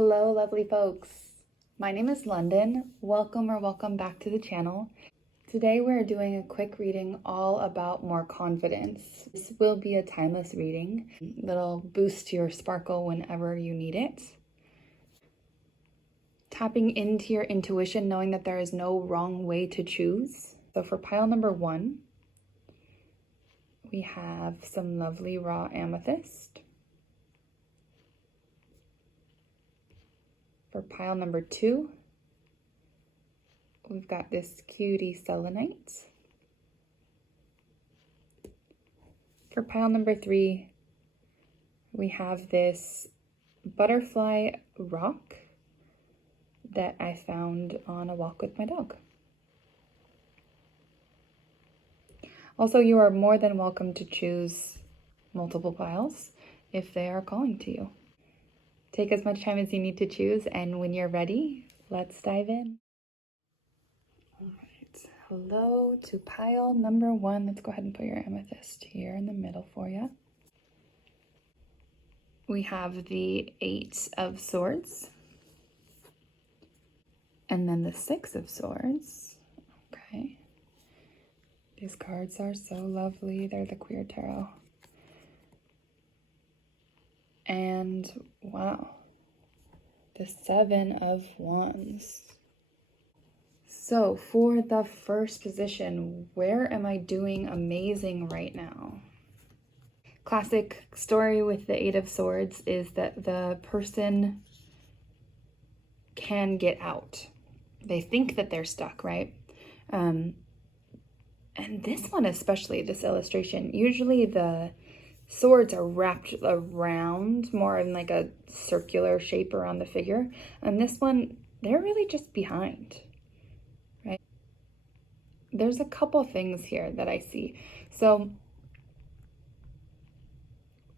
Hello, lovely folks. My name is London. Welcome back to the channel. Today we're doing a quick reading all about more confidence. This will be a timeless reading that'll boost your sparkle whenever you need it. Tapping into your intuition, knowing that there is no wrong way to choose. So for pile number 1, we have some lovely raw amethyst. For pile number 2, we've got this cutie selenite. For pile number 3, we have this butterfly rock that I found on a walk with my dog. Also, you are more than welcome to choose multiple piles if they are calling to you. Take as much time as you need to choose, and when you're ready, let's dive in. All right, hello to pile number 1. Let's go ahead and put your amethyst here in the middle for you. We have the 8 of Swords, and then the 6 of Swords. Okay. These cards are so lovely. They're the Queer Tarot. And wow, the 7 of Wands. So for the first position, where am I doing amazing right now? Classic story with the 8 of Swords is that the person can get out. They think that they're stuck, right? And this one especially, this illustration, usually the swords are wrapped around, more in like a circular shape around the figure. And this one, they're really just behind, right? There's a couple things here that I see. So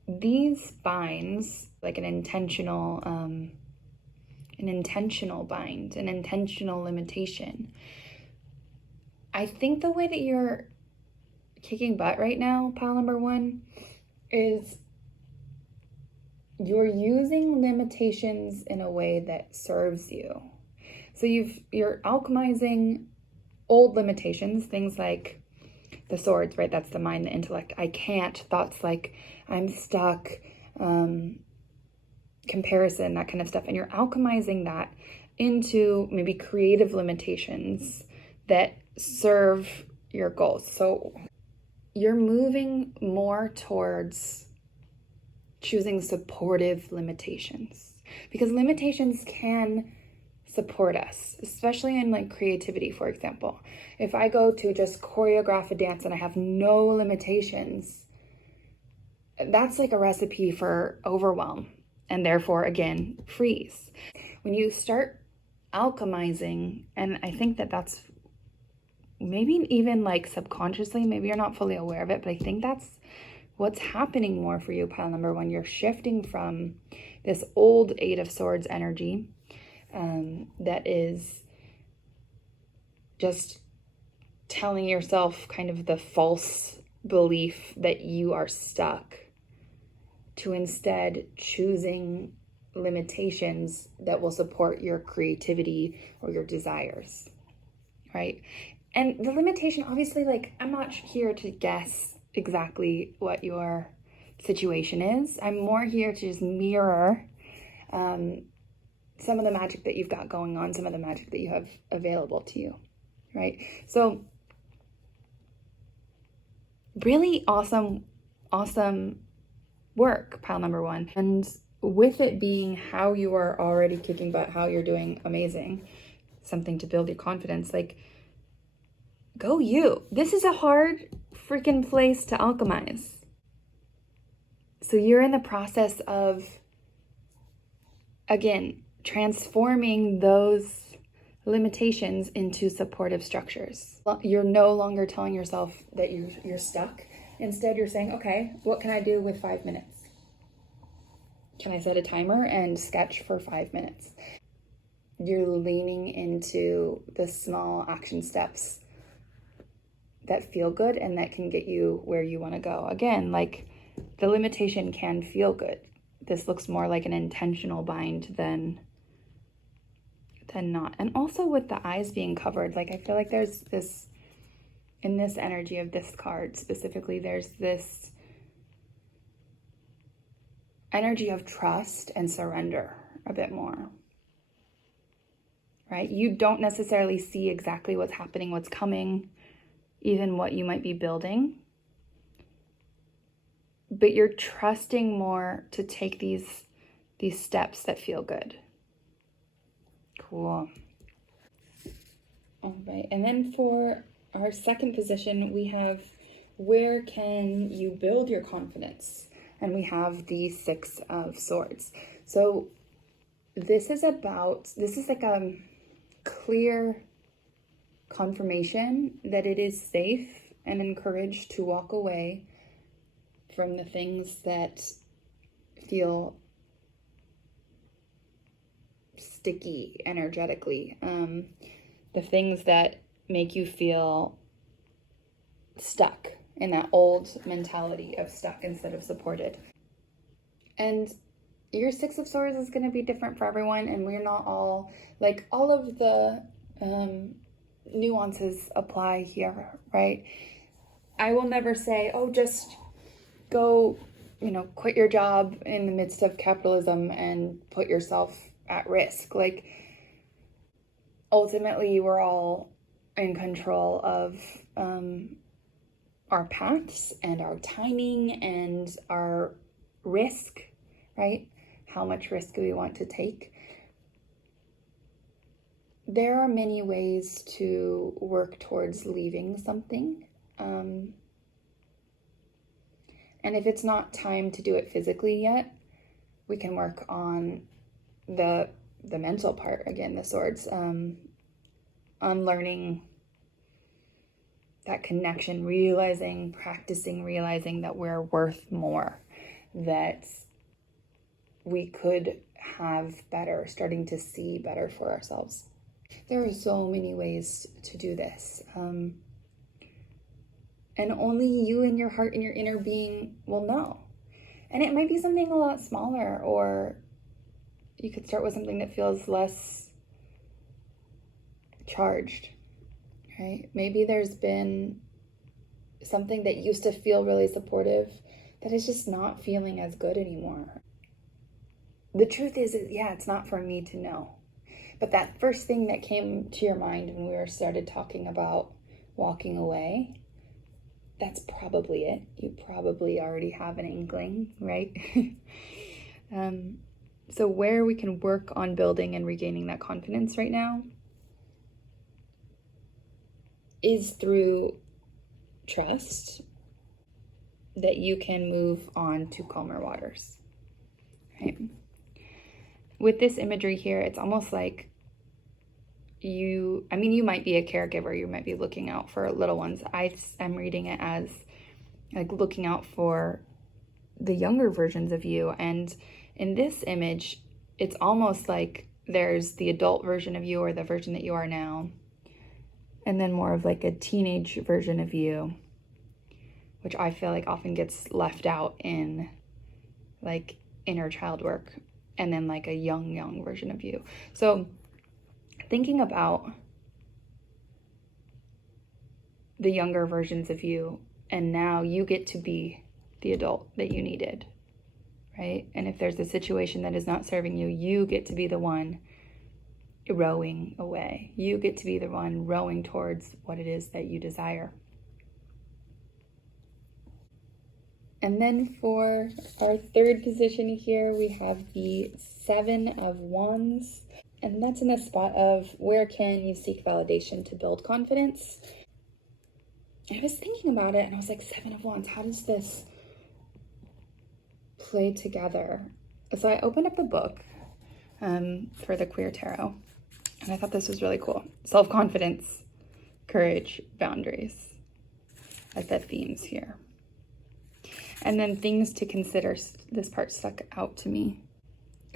these binds, like an intentional bind, an intentional limitation. I think the way that you're kicking butt right now, pile number 1, is you're using limitations in a way that serves you. So you're alchemizing old limitations, things like the swords, right? That's the mind, the intellect. I can't. Thoughts like I'm stuck, comparison, that kind of stuff. And you're alchemizing that into maybe creative limitations that serve your goals. So you're moving more towards choosing supportive limitations, because limitations can support us, especially in like creativity, for example. If I go to just choreograph a dance and I have no limitations, that's like a recipe for overwhelm and therefore, again, freeze. When you start alchemizing, and I think that that's maybe even like subconsciously, maybe you're not fully aware of it, but I think that's what's happening more for you, pile number 1. You're shifting from this old 8 of Swords energy that is just telling yourself kind of the false belief that you are stuck, to instead choosing limitations that will support your creativity or your desires, right? And the limitation, obviously, like, I'm not here to guess exactly what your situation is. I'm more here to just mirror some of the magic that you've got going on, some of the magic that you have available to you, right? So really awesome work, pile number 1. And with it being how you are already kicking butt, how you're doing amazing, something to build your confidence, like, go you. This is a hard freaking place to alchemize. So you're in the process of, again, transforming those limitations into supportive structures. You're no longer telling yourself that you're stuck. Instead, you're saying, okay, what can I do with 5 minutes? Can I set a timer and sketch for 5 minutes? You're leaning into the small action steps that feel good and that can get you where you want to go. Again, like, the limitation can feel good. This looks more like an intentional bind than than not. And also with the eyes being covered, like I feel like there's this, in this energy of this card specifically, there's this energy of trust and surrender a bit more, right? You don't necessarily see exactly what's happening, what's coming, even what you might be building, but you're trusting more to take these steps that feel good. Cool. All right, and then for our second position, we have where can you build your confidence? And we have the Six of Swords. So this is like a clear confirmation that it is safe and encouraged to walk away from the things that feel sticky energetically, the things that make you feel stuck in that old mentality of stuck instead of supported. And your Six of Swords is going to be different for everyone, and we're not all, like, all of the nuances apply here, right? I will never say, oh, just go, quit your job in the midst of capitalism and put yourself at risk. Like, ultimately, we're all in control of our paths and our timing and our risk, right? How much risk do we want to take? There are many ways to work towards leaving something. And if it's not time to do it physically yet, we can work on the mental part, again, the swords, unlearning that connection, practicing realizing that we're worth more, that we could have better, starting to see better for ourselves. There are so many ways to do this. And only you and your heart and your inner being will know. And it might be something a lot smaller, or you could start with something that feels less charged, right? Maybe there's been something that used to feel really supportive that is just not feeling as good anymore. The truth is, it's not for me to know. But that first thing that came to your mind when we started talking about walking away, that's probably it. You probably already have an inkling, right? So where we can work on building and regaining that confidence right now is through trust that you can move on to calmer waters, right? With this imagery here, it's almost like you might be a caregiver, you might be looking out for little ones. I'm reading it as like looking out for the younger versions of you. And in this image, it's almost like there's the adult version of you, or the version that you are now, and then more of like a teenage version of you, which I feel like often gets left out in like inner child work, and then like a young version of you. So thinking about the younger versions of you, and now you get to be the adult that you needed, right? And if there's a situation that is not serving you, you get to be the one rowing away. You get to be the one rowing towards what it is that you desire. And then for our third position here, we have the Seven of Wands. And that's in the spot of where can you seek validation to build confidence? I was thinking about it and I was like, Seven of Wands, how does this play together? So I opened up the book for the Queer Tarot, and I thought this was really cool. Self-confidence, courage, boundaries as the themes here. And then things to consider, this part stuck out to me.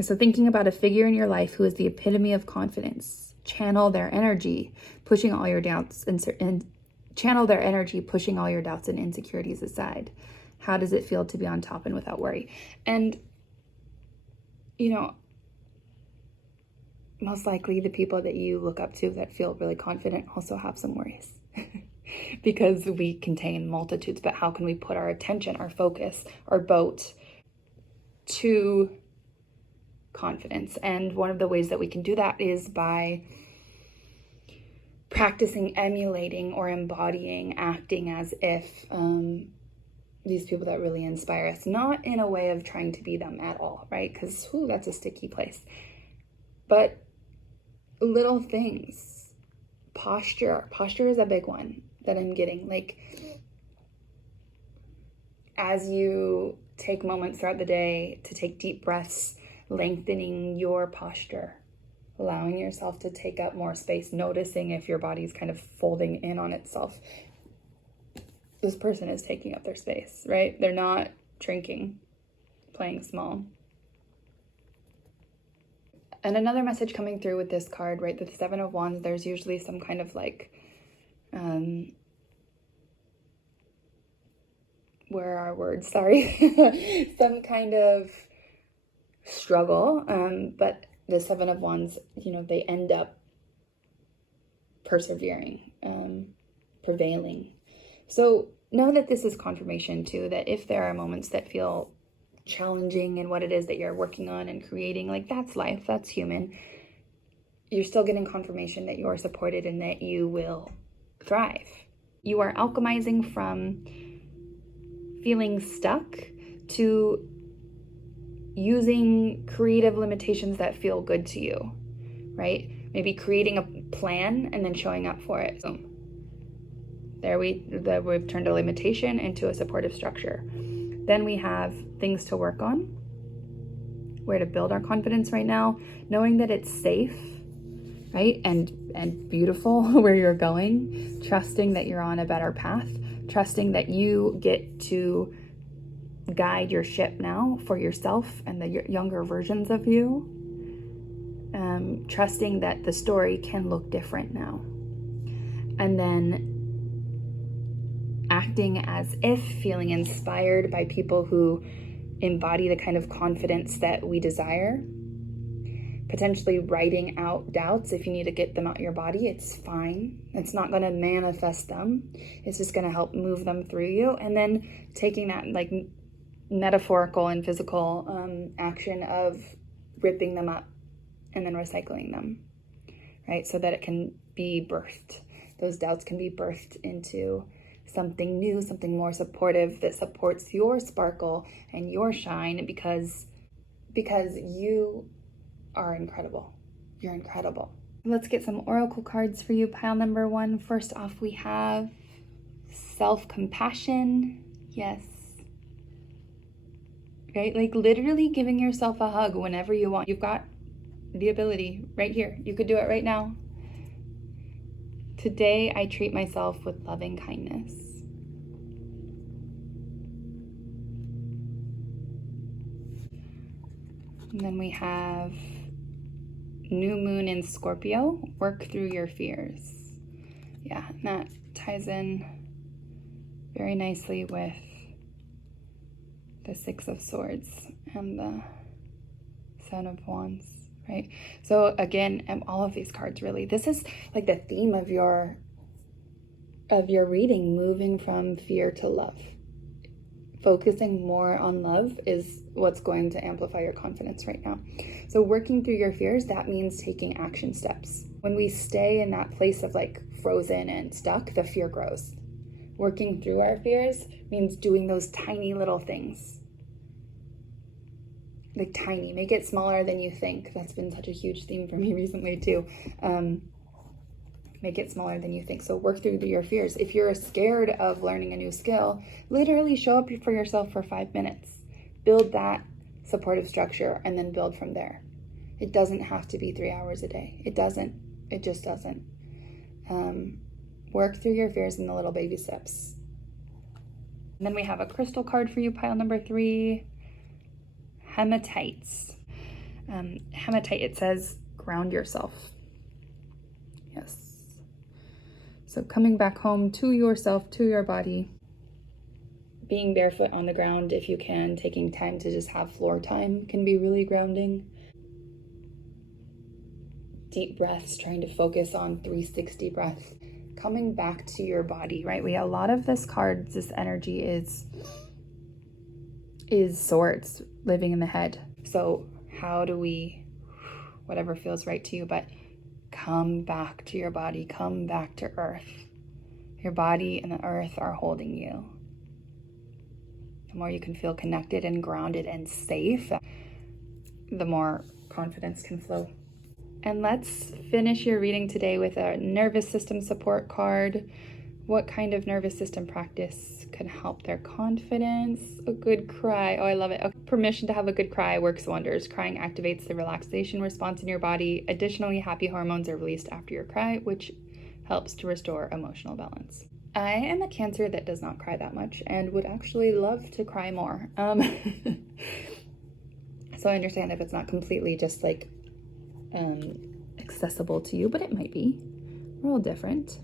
So thinking about a figure in your life who is the epitome of confidence, channel their energy, pushing all your doubts and channel their energy, pushing all your doubts and insecurities aside. How does it feel to be on top and without worry? And, most likely the people that you look up to that feel really confident also have some worries. Because we contain multitudes, but how can we put our attention, our focus, our boat to confidence? And one of the ways that we can do that is by practicing emulating or embodying, acting as if these people that really inspire us, not in a way of trying to be them at all, right? Because that's a sticky place. But little things, posture is a big one that I'm getting. Like, as you take moments throughout the day to take deep breaths, lengthening your posture, allowing yourself to take up more space, noticing if your body's kind of folding in on itself. This person is taking up their space, right? They're not shrinking, playing small. And another message coming through with this card, right? The Seven of Wands, there's usually some kind of like, where are words? Sorry. Some kind of struggle. But the Seven of Wands, they end up persevering, prevailing. So know that this is confirmation too, that if there are moments that feel challenging in what it is that you're working on and creating, like, that's life, that's human, you're still getting confirmation that you're supported and that you will thrive. You are alchemizing from feeling stuck to using creative limitations that feel good to you, right? Maybe creating a plan and then showing up for it. Boom. There we've turned a limitation into a supportive structure. Then we have things to work on, where to build our confidence right now, knowing that it's safe, right? And beautiful where you're going, trusting that you're on a better path, trusting that you get to guide your ship now for yourself and the younger versions of you, trusting that the story can look different now. And then acting as if, feeling inspired by people who embody the kind of confidence that we desire. Potentially writing out doubts. If you need to get them out of your body, it's fine. It's not going to manifest them. It's just going to help move them through you. And then taking that like metaphorical and physical action of ripping them up and then recycling them, right? So that it can be birthed. Those doubts can be birthed into something new, something more supportive that supports your sparkle and your shine, because you are incredible. You're incredible. Let's get some oracle cards for you, pile number 1. First off, we have self-compassion. Yes. Right? Like literally giving yourself a hug whenever you want. You've got the ability right here. You could do it right now. Today, I treat myself with loving kindness. And then we have new moon in Scorpio. Work through your fears. Yeah, and that ties in very nicely with the Six of Swords and the Seven of Wands. Right? So again, all of these cards really, this is like the theme of your reading, moving from fear to love. Focusing more on love is what's going to amplify your confidence right now. So working through your fears, that means taking action steps. When we stay in that place of like frozen and stuck, the fear grows. Working through our fears means doing those tiny little things. Like tiny, make it smaller than you think. That's been such a huge theme for me recently too. Make it smaller than you think. So work through your fears. If you're scared of learning a new skill, literally show up for yourself for 5 minutes. Build that supportive structure and then build from there. It doesn't have to be 3 hours a day. It doesn't. It just doesn't. Work through your fears in the little baby steps. And then we have a crystal card for you, pile number 3. Hematites. Hematite, it says, ground yourself. Yes. So coming back home to yourself, to your body, being barefoot on the ground if you can, taking time to just have floor time can be really grounding. deep breaths, trying to focus on 360 breath, coming back to your body, right? A lot of this card, this energy is swords, living in the head. So how do we, whatever feels right to you, but come back to your body, come back to earth. Your body and the earth are holding you. The more you can feel connected and grounded and safe, the more confidence can flow. And let's finish your reading today with a nervous system support card. What kind of nervous system practice can help their confidence? A good cry. Oh, I love it. Permission to have a good cry works wonders. Crying activates the relaxation response in your body. Additionally, happy hormones are released after your cry, which helps to restore emotional balance. I am a Cancer that does not cry that much and would actually love to cry more. So I understand if it's not completely just like accessible to you, but it might be. We're all different.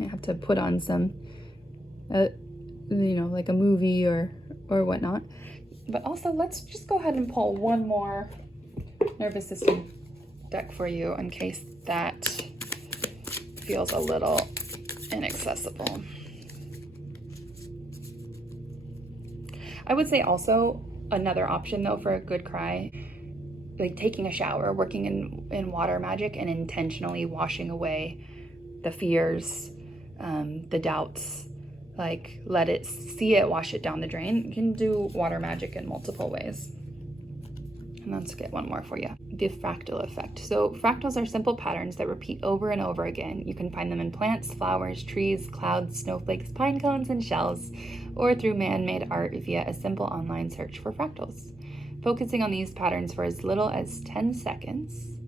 I have to put on some, like a movie or whatnot. But also, let's just go ahead and pull one more nervous system deck for you in case that feels a little inaccessible. I would say also another option though for a good cry, like taking a shower, working in water magic and intentionally washing away the fears, the doubts, like let it, see it, wash it down the drain. You can do water magic in multiple ways. And let's get one more for you. The fractal effect. So fractals are simple patterns that repeat over and over again. You can find them in plants, flowers, trees, clouds, snowflakes, pine cones, and shells, or through man-made art via a simple online search for fractals. Focusing on these patterns for as little as 10 seconds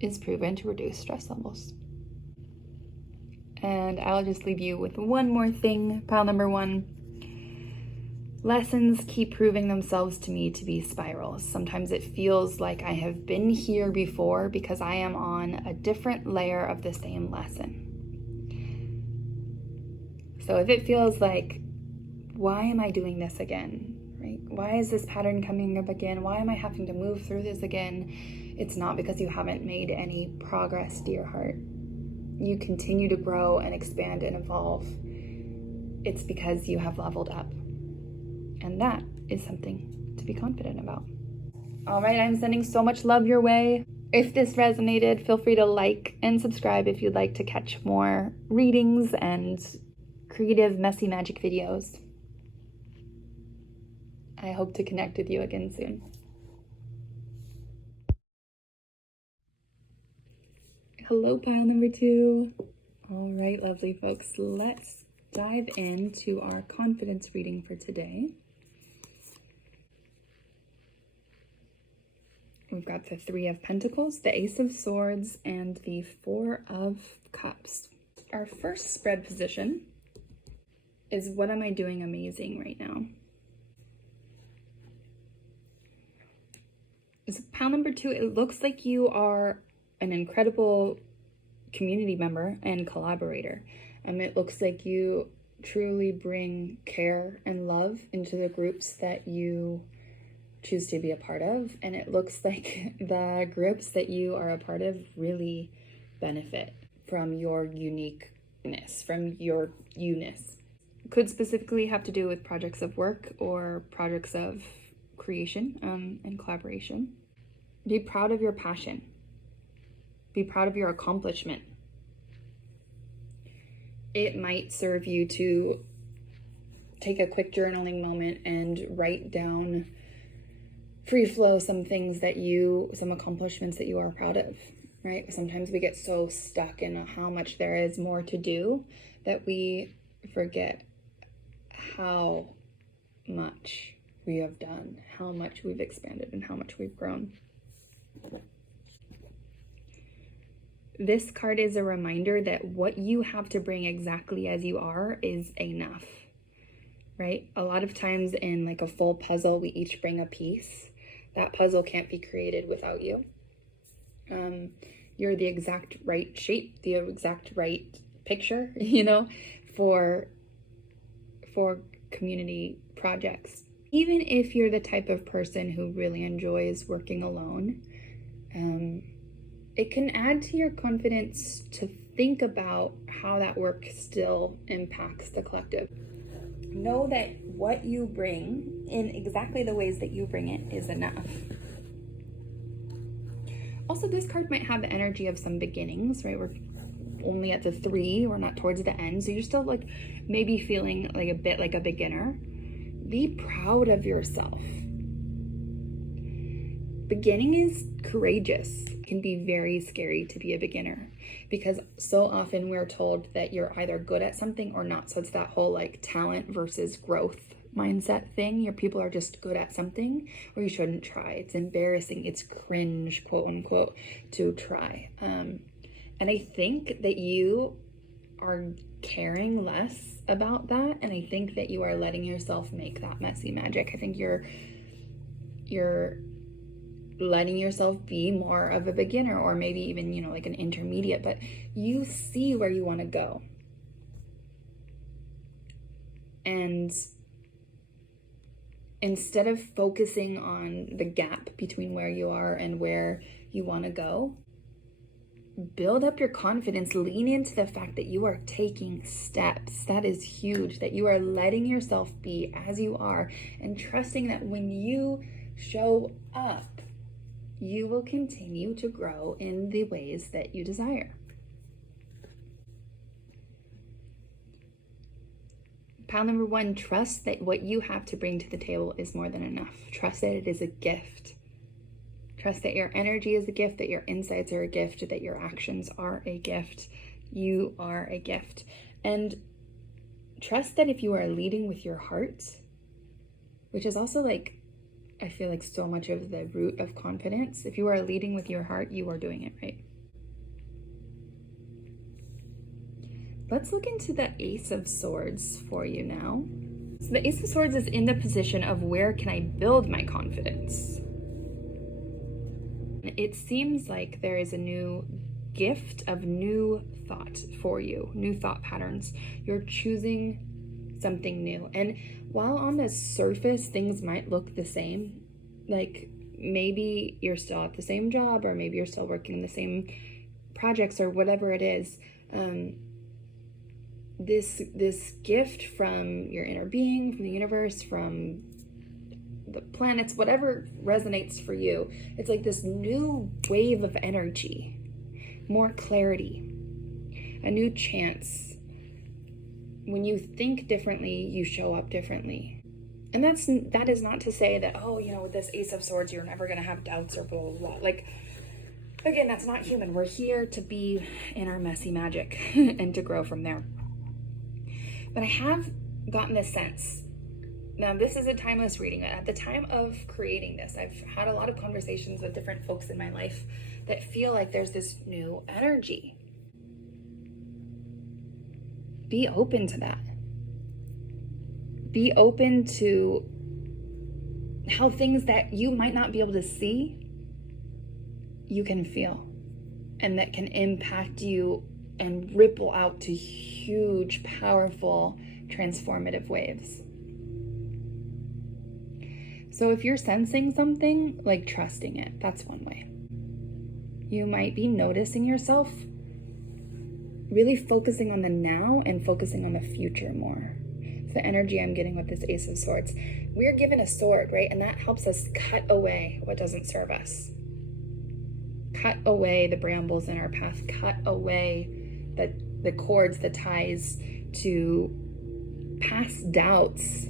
is proven to reduce stress levels. And I'll just leave you with one more thing, pile number 1. Lessons keep proving themselves to me to be spirals. Sometimes it feels like I have been here before because I am on a different layer of the same lesson. So if it feels like, why am I doing this again? Right? Why is this pattern coming up again? Why am I having to move through this again? It's not because you haven't made any progress, dear heart. You continue to grow and expand and evolve. It's because you have leveled up. And that is something to be confident about. All right, I'm sending so much love your way. If this resonated, feel free to like and subscribe if you'd like to catch more readings and creative, messy magic videos. I hope to connect with you again soon. Hello, pile number 2. All right, lovely folks, let's dive into our confidence reading for today. We've got the 3 of Pentacles, the Ace of Swords, and the 4 of Cups. Our first spread position is, what am I doing amazing right now? So pile number 2, it looks like you are an incredible community member and collaborator. It looks like you truly bring care and love into the groups that you choose to be a part of, and it looks like the groups that you are a part of really benefit from your uniqueness, from your you-ness. Could specifically have to do with projects of work or projects of creation and collaboration. Be proud of your passion. Be proud of your accomplishment. It might serve you to take a quick journaling moment and write down, free flow some things that some accomplishments that you are proud of, right? Sometimes we get so stuck in how much there is more to do that we forget how much we have done, how much we've expanded, and how much we've grown. This card is a reminder that what you have to bring exactly as you are is enough, right? A lot of times in like a full puzzle, we each bring a piece. That puzzle can't be created without you. You're the exact right shape, the exact right picture, for community projects. Even if you're the type of person who really enjoys working alone, it can add to your confidence to think about how that work still impacts the collective. Know that what you bring in exactly the ways that you bring it is enough. Also, this card might have the energy of some beginnings, right? We're only at the 3, we're not towards the end, so you're still like maybe feeling like a bit like a beginner. Be proud of yourself. Beginning is courageous. It can be very scary to be a beginner because so often we're told that you're either good at something or not. So it's that whole like talent versus growth mindset thing. Your people are just good at something or you shouldn't try. It's embarrassing. It's cringe, quote unquote, to try. And I think that you are caring less about that. And I think that you are letting yourself make that messy magic. I think you're letting yourself be more of a beginner or maybe even, you know, like an intermediate, but you see where you want to go. And instead of focusing on the gap between where you are and where you want to go, build up your confidence, lean into the fact that you are taking steps. That is huge, that you are letting yourself be as you are and trusting that when you show up, you will continue to grow in the ways that you desire. Pile number 1, trust that what you have to bring to the table is more than enough. Trust that it is a gift. Trust that your energy is a gift, that your insights are a gift, that your actions are a gift. You are a gift. And trust that if you are leading with your heart, which is also like, I feel like so much of the root of confidence, if you are leading with your heart, you are doing it right. Let's look into the Ace of Swords for you now. So the Ace of Swords is in the position of where can I build my confidence? It seems like there is a new gift of new thought for you, new thought patterns. You're choosing something new. And while on the surface things might look the same, like maybe you're still at the same job or maybe you're still working in the same projects or whatever it is, this gift from your inner being, from the universe, from the planets, whatever resonates for you, it's like this new wave of energy, more clarity, a new chance. When you think differently, you show up differently. And that is not to say that, oh, you know, with this Ace of Swords, you're never going to have doubts or blah, blah, blah. Like, again, that's not human. We're here to be in our messy magic and to grow from there. But I have gotten this sense. Now, this is a timeless reading. At the time of creating this, I've had a lot of conversations with different folks in my life that feel like there's this new energy. Be open to that. Be open to how things that you might not be able to see, you can feel, and that can impact you and ripple out to huge, powerful, transformative waves. So if you're sensing something, like trusting it, that's one way. You might be noticing yourself really focusing on the now and focusing on the future more. It's the energy I'm getting with this Ace of Swords. We're given a sword, right? And that helps us cut away what doesn't serve us. Cut away the brambles in our path. Cut away the cords, the ties to past doubts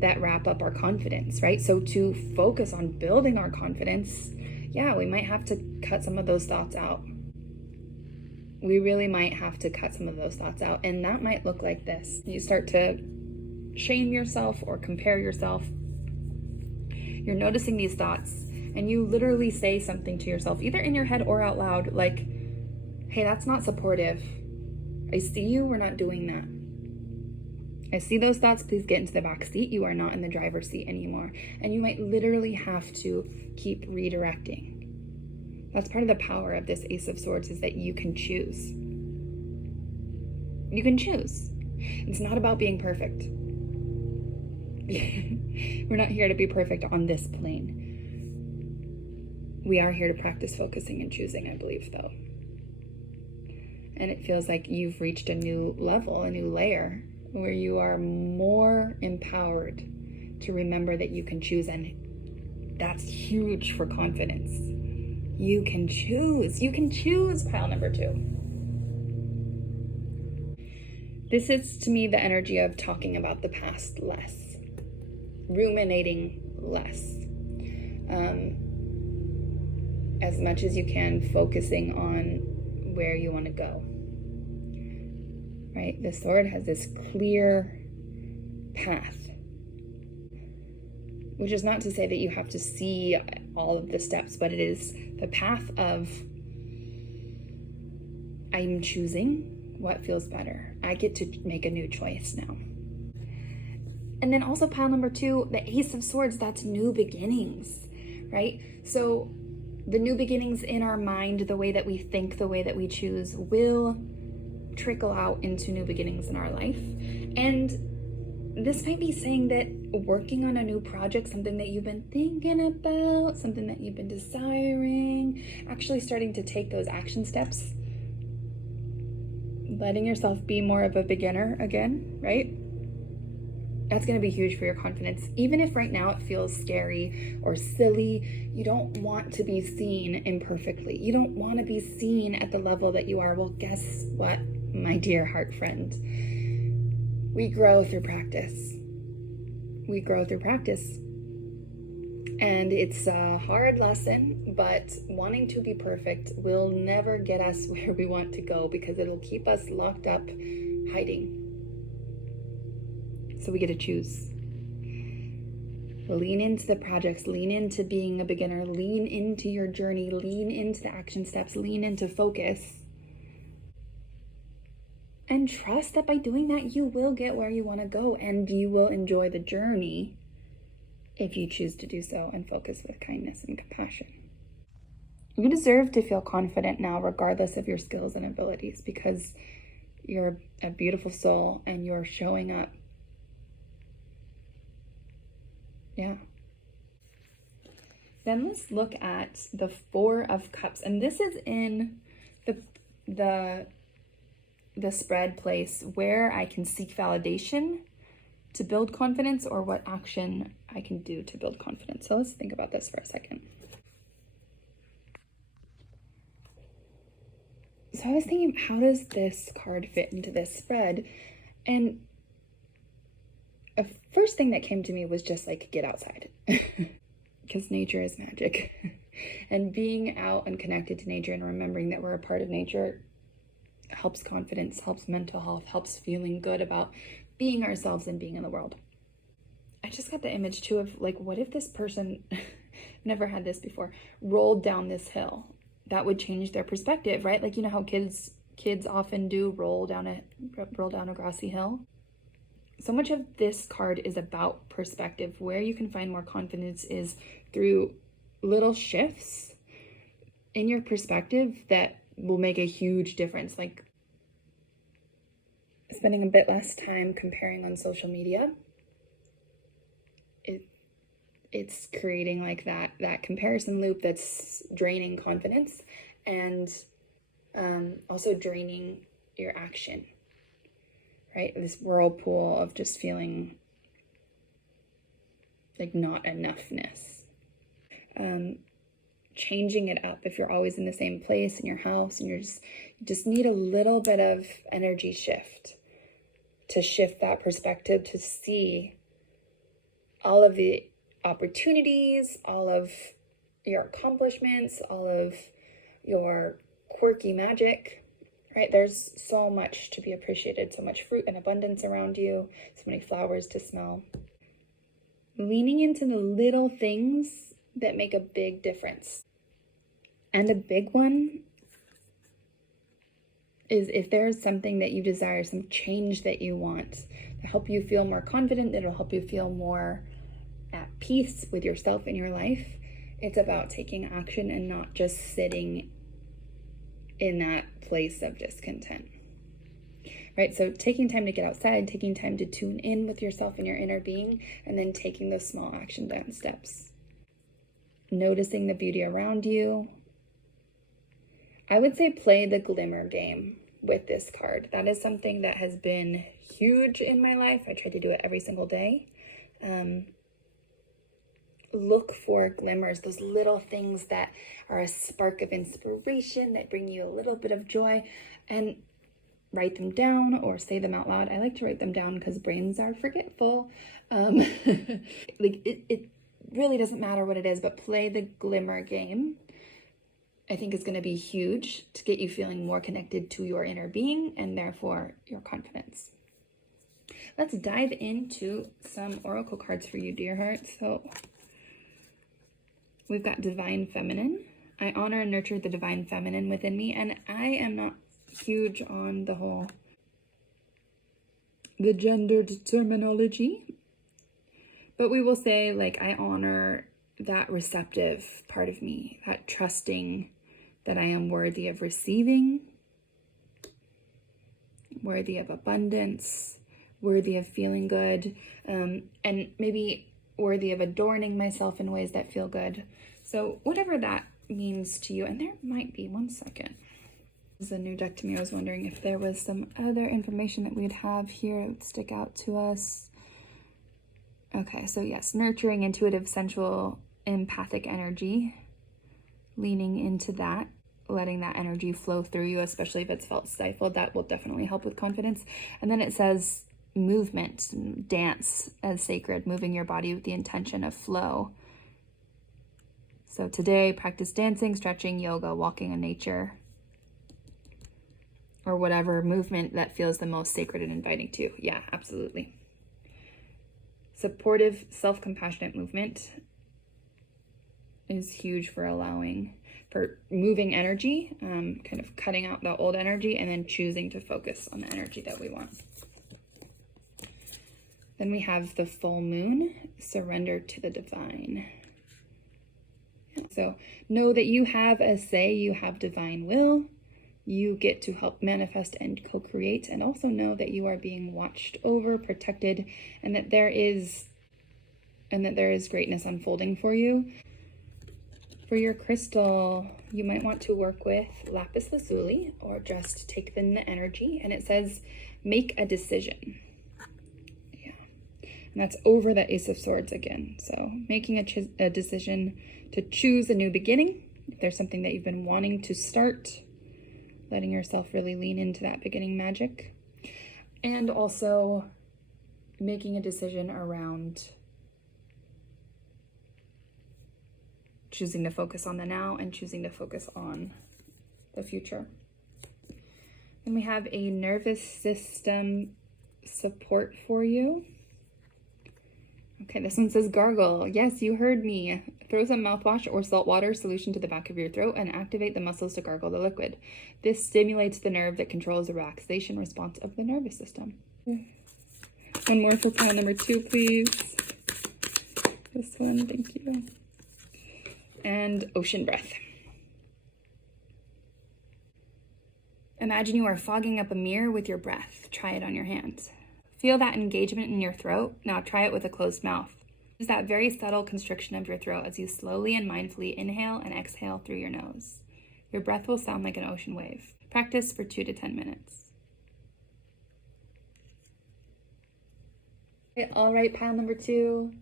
that wrap up our confidence, right? So to focus on building our confidence, yeah, we might have to cut some of those thoughts out. We really might have to cut some of those thoughts out. And that might look like this. You start to shame yourself or compare yourself. You're noticing these thoughts and you literally say something to yourself, either in your head or out loud, like, hey, that's not supportive. I see you, we're not doing that. I see those thoughts, please get into the back seat. You are not in the driver's seat anymore. And you might literally have to keep redirecting. That's part of the power of this Ace of Swords, is that you can choose. You can choose. It's not about being perfect. We're not here to be perfect on this plane. We are here to practice focusing and choosing, I believe, though. And it feels like you've reached a new level, a new layer, where you are more empowered to remember that you can choose. And that's huge for confidence. You can choose. You can choose, pile number 2. This is, to me, the energy of talking about the past less, ruminating less. As much as you can, focusing on where you want to go. Right? The sword has this clear path, which is not to say that you have to see all of the steps, but it is the path of I'm choosing what feels better. I get to make a new choice now. And then also pile number 2, the Ace of Swords, that's new beginnings, right? So the new beginnings in our mind, the way that we think, the way that we choose, will trickle out into new beginnings in our life. And this might be saying that working on a new project, something that you've been thinking about, something that you've been desiring, actually starting to take those action steps, letting yourself be more of a beginner again, right? That's going to be huge for your confidence. Even if right now it feels scary or silly, you don't want to be seen imperfectly. You don't want to be seen at the level that you are. Well, guess what, my dear heart friend? We grow through practice. We grow through practice. And it's a hard lesson, but wanting to be perfect will never get us where we want to go, because it'll keep us locked up, hiding. So we get to choose. Lean into the projects, lean into being a beginner, lean into your journey, lean into the action steps, lean into focus. And trust that by doing that, you will get where you want to go, and you will enjoy the journey if you choose to do so and focus with kindness and compassion. You deserve to feel confident now, regardless of your skills and abilities, because you're a beautiful soul and you're showing up. Yeah. Then let's look at the 4 of Cups. And this is in the spread place where I can seek validation to build confidence, or what action I can do to build confidence. So let's think about this for a second. So I was thinking, how does this card fit into this spread? And a first thing that came to me was just like, get outside. Because nature is magic. And being out and connected to nature and remembering that we're a part of nature helps confidence, helps mental health, helps feeling good about being ourselves and being in the world. I just got the image too of like, what if this person, never had this before, rolled down this hill? That would change their perspective, right? Like, you know how kids often do roll down a grassy hill. So much of this card is about perspective. Where you can find more confidence is through little shifts in your perspective that will make a huge difference. Like spending a bit less time comparing on social media. It's creating like that comparison loop that's draining confidence, and also draining your action. Right? This whirlpool of just feeling like not enoughness. Changing it up. If you're always in the same place in your house and you just need a little bit of energy shift to shift that perspective, to see all of the opportunities, all of your accomplishments, all of your quirky magic. Right? There's so much to be appreciated, so much fruit and abundance around you, so many flowers to smell. Leaning into the little things that make a big difference. And a big one is if there's something that you desire, some change that you want to help you feel more confident, that'll help you feel more at peace with yourself and your life. It's about taking action and not just sitting in that place of discontent, right? So taking time to get outside, taking time to tune in with yourself and your inner being, and then taking those small action down steps. noticing the beauty around you. I would say play the glimmer game with this card. That is something that has been huge in my life. I try to do it every single day. Look for glimmers, those little things that are a spark of inspiration that bring you a little bit of joy, and write them down or say them out loud. I like to write them down because brains are forgetful. It really doesn't matter what it is, but play the glimmer game. I think is going to be huge to get you feeling more connected to your inner being and therefore your confidence. Let's dive into some oracle cards for you, dear heart. So we've got Divine Feminine. I honor and nurture the Divine Feminine within me, and I am not huge on the gendered terminology, but we will say, like, I honor that receptive part of me, that trusting that I am worthy of receiving, worthy of abundance, worthy of feeling good, and maybe worthy of adorning myself in ways that feel good. So whatever that means to you, and there might be, one second. This is a new deck to me. I was wondering if there was some other information that we'd have here that would stick out to us. Okay, so yes, nurturing, intuitive, sensual, empathic energy, leaning into that, letting that energy flow through you, especially if it's felt stifled. That will definitely help with confidence. And then it says movement, dance as sacred, moving your body with the intention of flow. So today, practice dancing, stretching, yoga, walking in nature, or whatever movement that feels the most sacred and inviting to you. Yeah, absolutely. Supportive, self-compassionate movement is huge for moving energy, kind of cutting out the old energy and then choosing to focus on the energy that we want. Then we have the full moon, surrender to the divine. So know that you have a say, you have divine will. You get to help manifest and co-create, and also know that you are being watched over, protected, and that there is greatness unfolding for you. For your crystal, you might want to work with lapis lazuli or just take in the energy, and it says make a decision. Yeah, and that's over the Ace of Swords again. So making a decision to choose a new beginning. If there's something that you've been wanting to start, letting yourself really lean into that beginning magic. And also making a decision around choosing to focus on the now and choosing to focus on the future. Then we have a nervous system support for you. Okay, this one says gargle. Yes, you heard me. Throw some mouthwash or salt water solution to the back of your throat and activate the muscles to gargle the liquid. This stimulates the nerve that controls the relaxation response of the nervous system. One more for pile number 2, please. This one, thank you. And ocean breath. Imagine you are fogging up a mirror with your breath. Try it on your hands. Feel that engagement in your throat. Now try it with a closed mouth. Use that very subtle constriction of your throat as you slowly and mindfully inhale and exhale through your nose. Your breath will sound like an ocean wave. Practice for 2 to 10 minutes. Okay, all right, pile number 2.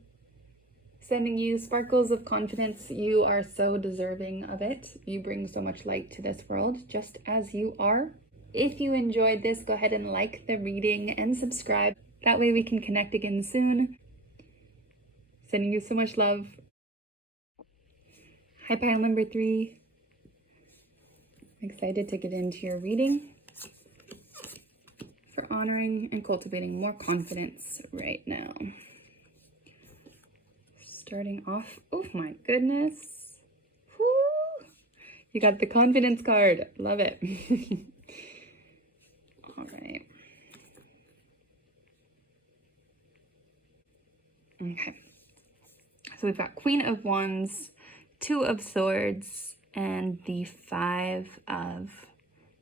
Sending you sparkles of confidence. You are so deserving of it. You bring so much light to this world, just as you are. If you enjoyed this, go ahead and like the reading and subscribe. That way we can connect again soon. Sending you so much love. Hi, pile number 3. I'm excited to get into your reading for honoring and cultivating more confidence right now. Starting off, oh my goodness. Woo! You got the confidence card. Love it. All right. Okay. So we've got Queen of Wands, 2 of Swords, and the 5 of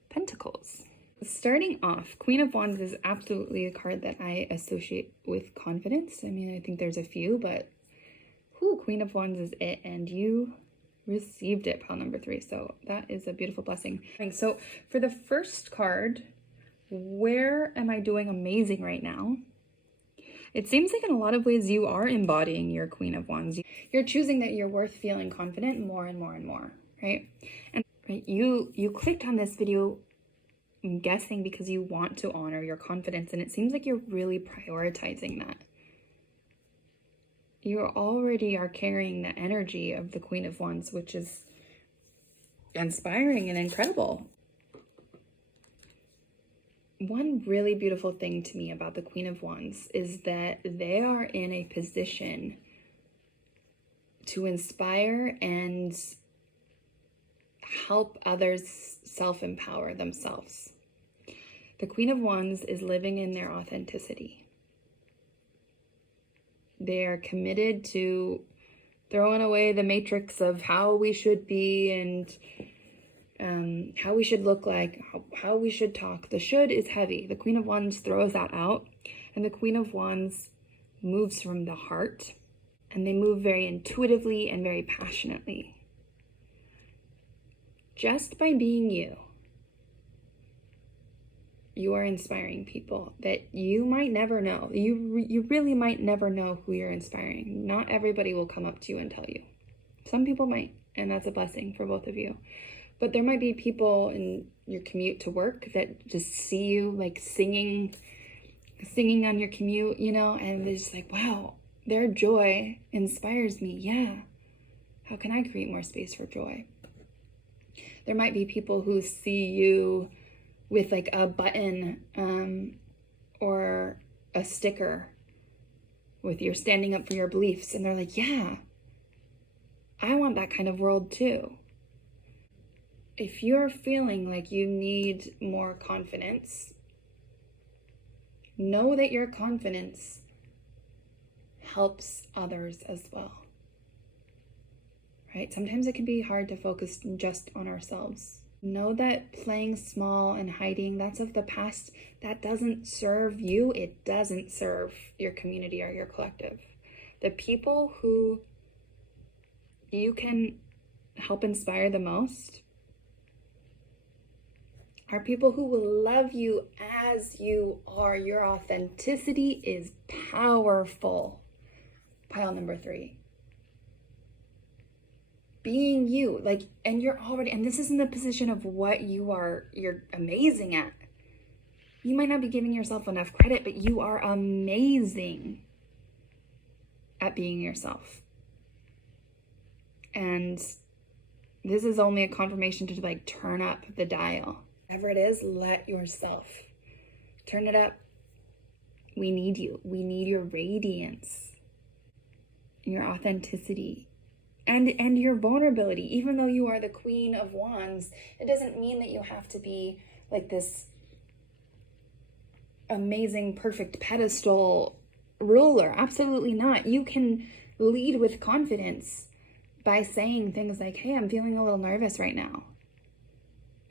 Pentacles. Starting off, Queen of Wands is absolutely a card that I associate with confidence. I mean, I think there's a few, but Ooh, Queen of Wands is it, and you received it, pile number 3. So that is a beautiful blessing. So for the first card, where am I doing amazing right now? It seems like in a lot of ways you are embodying your Queen of Wands. You're choosing that you're worth feeling confident more and more and more, right? And right, you clicked on this video, I'm guessing because you want to honor your confidence, and it seems like you're really prioritizing that. You already are carrying the energy of the Queen of Wands, which is inspiring and incredible. One really beautiful thing to me about the Queen of Wands is that they are in a position to inspire and help others self-empower themselves. The Queen of Wands is living in their authenticity. They are committed to throwing away the matrix of how we should be and how we should look like, how we should talk. The should is heavy. The Queen of Wands throws that out, and the Queen of Wands moves from the heart, and they move very intuitively and very passionately. Just by being you, you are inspiring people that you might never know. You really might never know who you're inspiring. Not everybody will come up to you and tell you. Some people might, and that's a blessing for both of you. But there might be people in your commute to work that just see you like singing on your commute, you know, and they're just like, wow, their joy inspires me. Yeah. How can I create more space for joy? There might be people who see you with like a button or a sticker with your standing up for your beliefs, and they're like, yeah, I want that kind of world too. If you're feeling like you need more confidence, know that your confidence helps others as well, right? Sometimes it can be hard to focus just on ourselves. Know that playing small and hiding, that's of the past. That doesn't serve you. It doesn't serve your community or your collective. The people who you can help inspire the most are people who will love you as you are. Your authenticity is powerful. Pile number 3. Being you, like, and you're already, and this is in the position of what you're amazing at. You might not be giving yourself enough credit, but you are amazing at being yourself. And this is only a confirmation to like turn up the dial. Whatever it is, let yourself turn it up. We need you. We need your radiance, your authenticity, and your vulnerability. Even though you are the Queen of Wands, it doesn't mean that you have to be like this amazing, perfect pedestal ruler. Absolutely not. You can lead with confidence by saying things like, hey, I'm feeling a little nervous right now.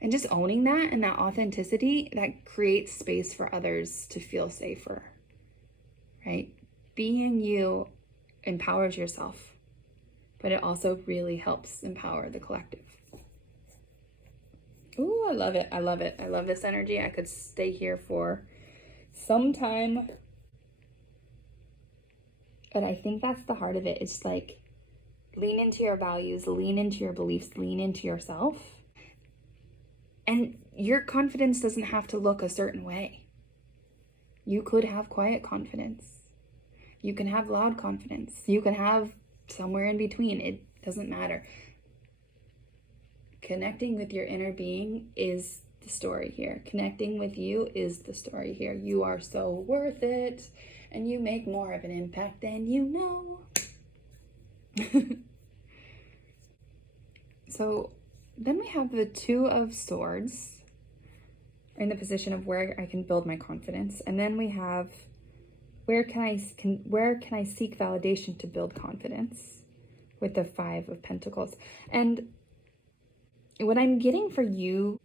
And just owning that and that authenticity, that creates space for others to feel safer, right? Being you empowers yourself, but it also really helps empower the collective. Ooh, I love it. I love it. I love this energy. I could stay here for some time. And I think that's the heart of it. It's like, lean into your values, lean into your beliefs, lean into yourself. And your confidence doesn't have to look a certain way. You could have quiet confidence. You can have loud confidence. You can have somewhere in between. It doesn't matter. Connecting with your inner being is the story here. Connecting with you is the story here. You are so worth it, and you make more of an impact than you know. So then we have the Two of Swords in the position of where I can build my confidence. And then we have where can I seek validation to build confidence with the Five of Pentacles. And what I'm getting for you,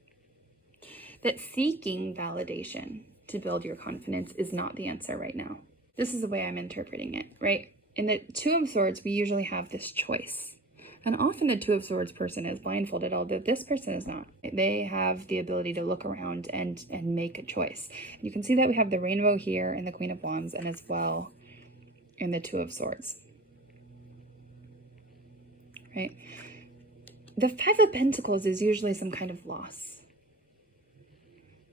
that seeking validation to build your confidence is not the answer right now. This is the way I'm interpreting it, right? In the Two of Swords, we usually have this choice. And often the Two of Swords person is blindfolded, although this person is not. They have the ability to look around and make a choice. And you can see that we have the rainbow here in the Queen of Wands, and as well in the Two of Swords. Right? The Five of Pentacles is usually some kind of loss.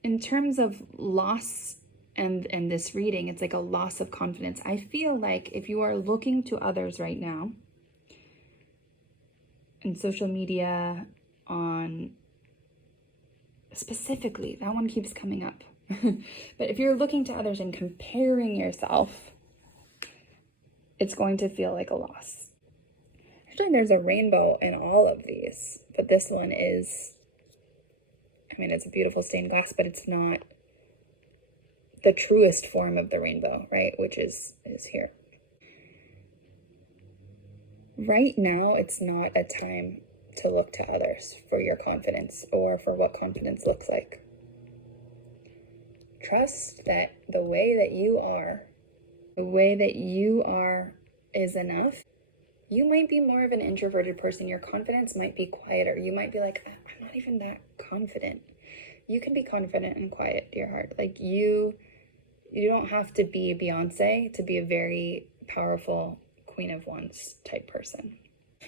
In terms of loss and this reading, it's like a loss of confidence. I feel like if you are looking to others right now, in social media, on specifically, that one keeps coming up. But if you're looking to others and comparing yourself, it's going to feel like a loss. Actually, there's a rainbow in all of these, but this one is, I mean, it's a beautiful stained glass, but it's not the truest form of the rainbow, right? Which is here. Right now, it's not a time to look to others for your confidence or for what confidence looks like. Trust that the way that you are is enough. You might be more of an introverted person. Your confidence might be quieter. You might be like, I'm not even that confident. You can be confident and quiet, dear heart. Like you don't have to be Beyonce to be a very powerful Queen of Wands type person.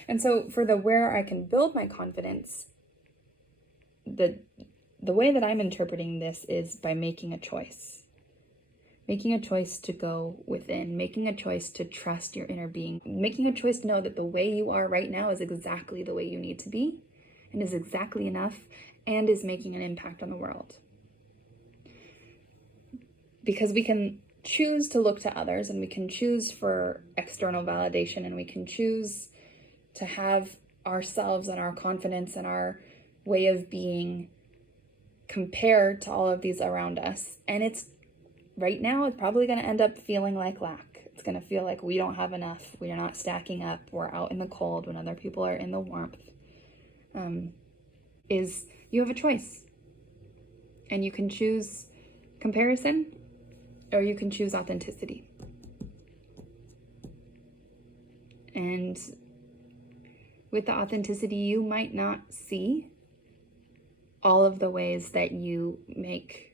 And so for the where I can build my confidence, the way that I'm interpreting this is by making a choice. Making a choice to go within, making a choice to trust your inner being, making a choice to know that the way you are right now is exactly the way you need to be and is exactly enough and is making an impact on the world. Because we can choose to look to others and we can choose for external validation and we can choose to have ourselves and our confidence and our way of being compared to all of these around us. And it's right now, it's probably going to end up feeling like lack. It's going to feel like we don't have enough. We are not stacking up. We're out in the cold when other people are in the warmth. You have a choice. And you can choose comparison or you can choose authenticity. And with the authenticity, you might not see all of the ways that you make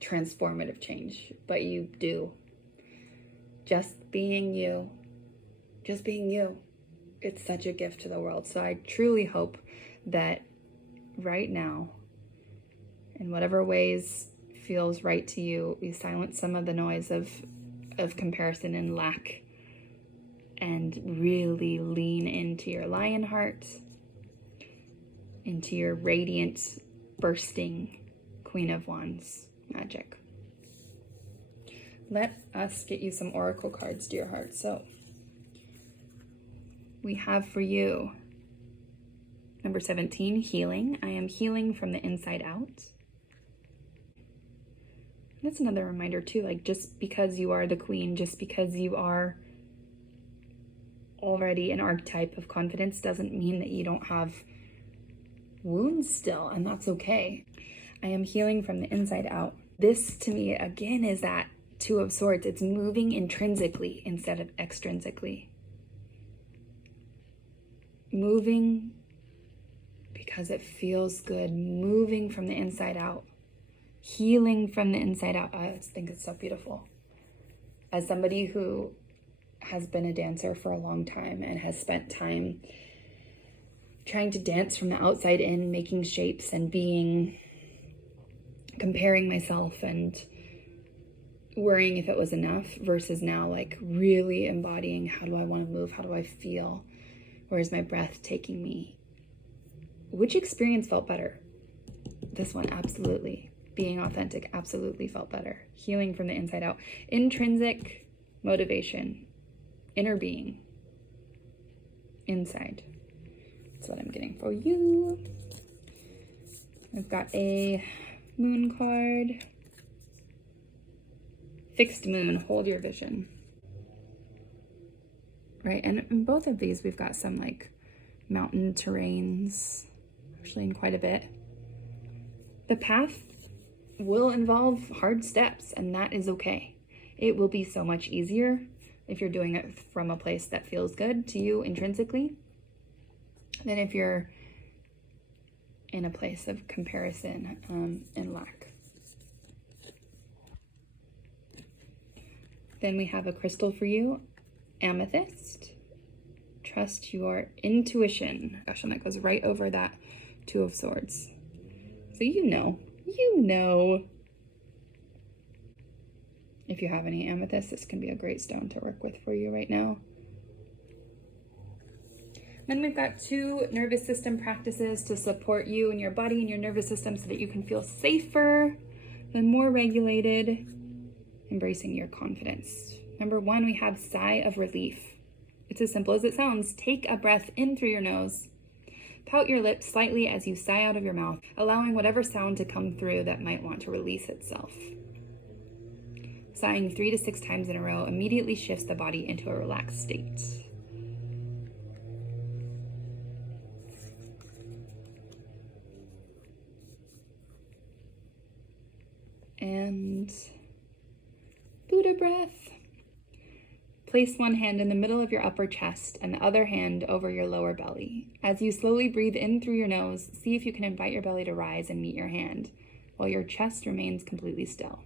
transformative change, but you do. Just being you, it's such a gift to the world. So I truly hope that right now, in whatever ways feels right to you, you silence some of the noise of comparison and lack and really lean into your lion heart, into your radiant, bursting Queen of Wands magic. Let us get you some oracle cards, dear heart. So we have for you number 17, healing. I am healing from the inside out. That's another reminder too, like just because you are the queen, just because you are already an archetype of confidence doesn't mean that you don't have wounds still, and that's okay. I am healing from the inside out. This to me, again, is that Two of Swords. It's moving intrinsically instead of extrinsically. Moving because it feels good, moving from the inside out. Healing from the inside out. I think it's so beautiful. As somebody who has been a dancer for a long time and has spent time trying to dance from the outside in, making shapes and comparing myself and worrying if it was enough, versus now like really embodying, how do I want to move? How do I feel? Where's my breath taking me? Which experience felt better? This one, absolutely. Being authentic absolutely felt better. Healing from the inside out. Intrinsic motivation, inner being, inside. That's what I'm getting for you. I've got a moon card. Fixed moon, hold your vision. Right, and in both of these, we've got some like mountain terrains, actually in quite a bit. The path will involve hard steps, and that is okay. It will be so much easier if you're doing it from a place that feels good to you intrinsically, than if you're in a place of comparison and lack. Then we have a crystal for you, amethyst. Trust your intuition. Gosh, and that goes right over that Two of Swords. So you know. If you have any amethyst, this can be a great stone to work with for you right now. Then we've got 2 nervous system practices to support you and your body and your nervous system so that you can feel safer and more regulated, embracing your confidence. Number 1, we have sigh of relief. It's as simple as it sounds. Take a breath in through your nose. Pout your lips slightly as you sigh out of your mouth, allowing whatever sound to come through that might want to release itself. Sighing 3 to 6 times in a row immediately shifts the body into a relaxed state. And Buddha breath. Place one hand in the middle of your upper chest and the other hand over your lower belly. As you slowly breathe in through your nose, see if you can invite your belly to rise and meet your hand, while your chest remains completely still.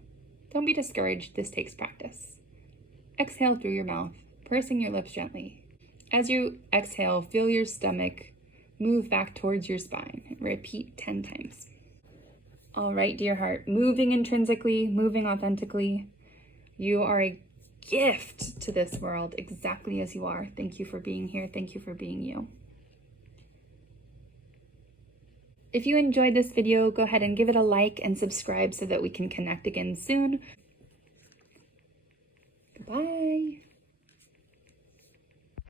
Don't be discouraged, this takes practice. Exhale through your mouth, pursing your lips gently. As you exhale, feel your stomach move back towards your spine. Repeat 10 times. All right, dear heart, moving intrinsically, moving authentically. You are a gift to this world exactly as you are. Thank you for being here. Thank you for being you. If you enjoyed this video, go ahead and give it a like and subscribe so that we can connect again soon. Goodbye.